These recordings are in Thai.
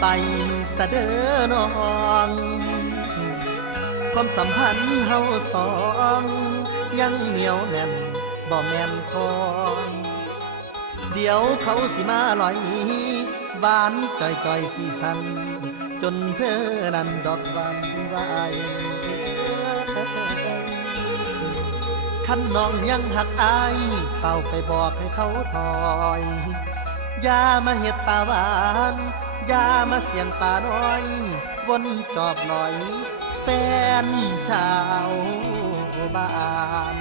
ไปสะเด้อน้องความสัมพันธ์เฮาสองยังเหนียวแน่นบ่แม่นของเดี๋ยวเขาสิมาลอยหวานจ่อยสีสันจนเธอนั้นดอกบานไหวคันน้องยังหักอายเป่าไปบอกให้เขาถอยอย่ามาเฮ็ดตาหวานอย่ามาเสียงตาน้อยวนจอบลอยแฟนชาวบ้าน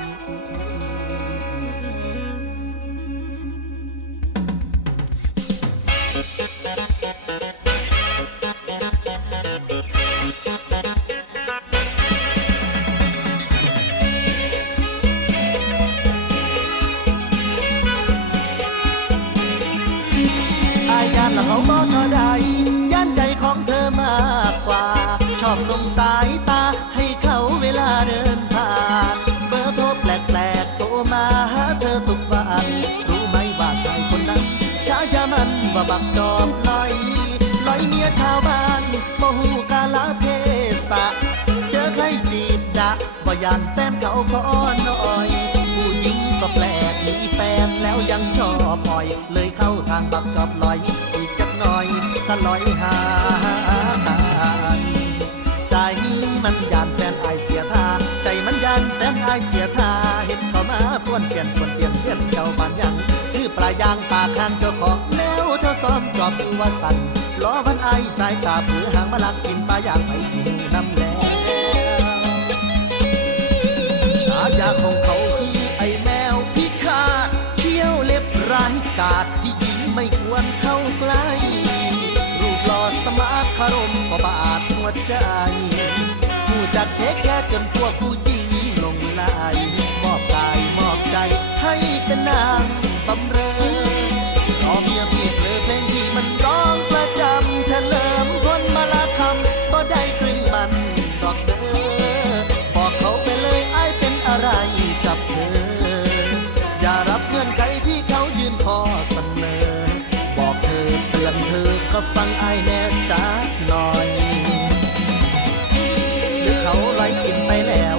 ย่านละเขาบ่เท่าใดย่านใจของเธอมากกว่าชอบส่งสายตาให้เขาเวลาเดินผ่านเบอร์โทรแปลกๆโทรมาหาเธอทุกวันรู้ไหมว่าชายคนนั้นฉายามันว่าบักจอมลอยเมียชาวบ้านบ่ฮู้กาลเทศะเจอใครจีบดะบ่ย่านแฟนเขาขอหน่อยผู้หญิงก็แปลกมีแฟนแล้วยังชอบปล่อยเลยเข้าทางบักจอบลอยอีกจักหน่อยถ้าลอยหาใจมันยานแฟนอายเสียท่าใจมันยานแฟนอายเสียท่าเห็นเขามาพวนเปลี่ยนเจ้าบ้านยังคือปลายยางปากข้างเจ้าของแนวเท่าซ้อมจอบดูว่าสั่นล้อพันอายสายตาผือหางมาลักกินปลายางไปสิน้ำแล้วฉายาของเขาคือไอ้แมวพิฆาตเขี้ยวเล็บร้ายกาจที่หญิงไม่ควรเข้าใกล้รูปหล่อสมาร์ทคารมก็บาดหัวใจผู้จัดเทคแค่จนพวกผู้หญิงลงไหลมอบกายมอบใจให้เป็นนางบำเรอรอเมียพี่เพลอเพลงที่มันร้องประจำเฉลิมพลมาลาคำก็ได้ครึ่งมันดอกเด้อบอกเขาไปเลยไอ้เป็นอะไรกับเธออย่ารับเงื่อนไขที่เขายื่นขอเสนอบอกเธอเตือนเธอก็ฟังไอ้แน่จักหน่อยหรือเขาไหลกินไปแล้ว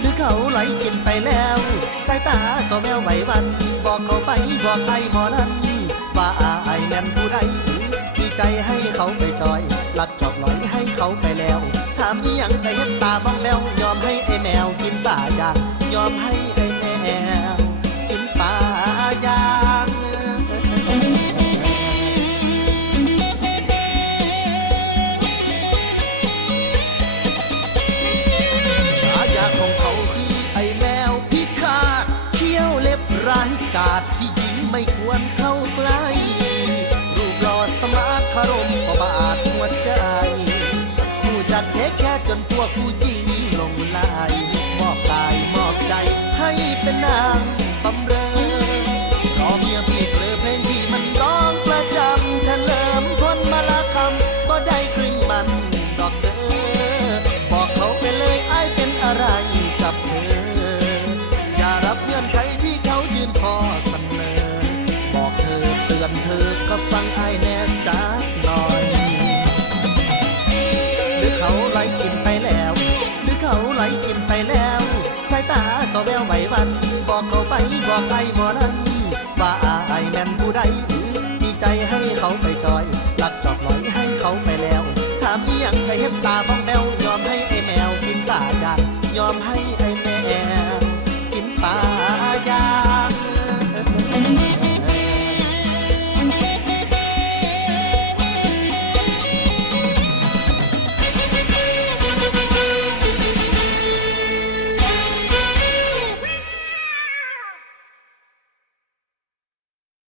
หรือเขาไหลกินไปแล้วสายตาสอแววไหววันบอกเขาไปบอกไอ้หมอนั้นว่าไอ้แม่นผู้ใดมีใจให้เขาไปจอยลัดจอบลอยให้เขาไปแล้วถามอีหยังก็เห็นตาบ้องแววยอมให้ไอ้แมวกินป่ายางยอมให้ไอ้แมวกินป่ายางฉายาของเขาคือไอ้แมวพิฆาตเขี้ยวเล็บร้ายกาจที่หญิงไม่ควรเข้าใกล้รูปหล่อสมาร์ทคารมก็บาดหัวใจผู้จัดเทคแค่จนตัวผู้หญิงลงไหลมอบกายมอบใจให้เป็นนางบำเรอรอเมียพี่เพลอเพลงที่มันร้องประจำเฉลิมพลมาลาคำก็ได้ครึ่งมันดอกเด้อบอกเขาไปเลยไอ้เป็นอะไรกับเธออย่ารับเงื่อนไขที่เขายื่นขอเสนอบอกเธอเตือนเธอก็ฟังไอ้แน่จักหน่อยหรือเขาไหลกินไปแล้วหรือเขาไหลกินไปแล้วสายตาสอแววไหว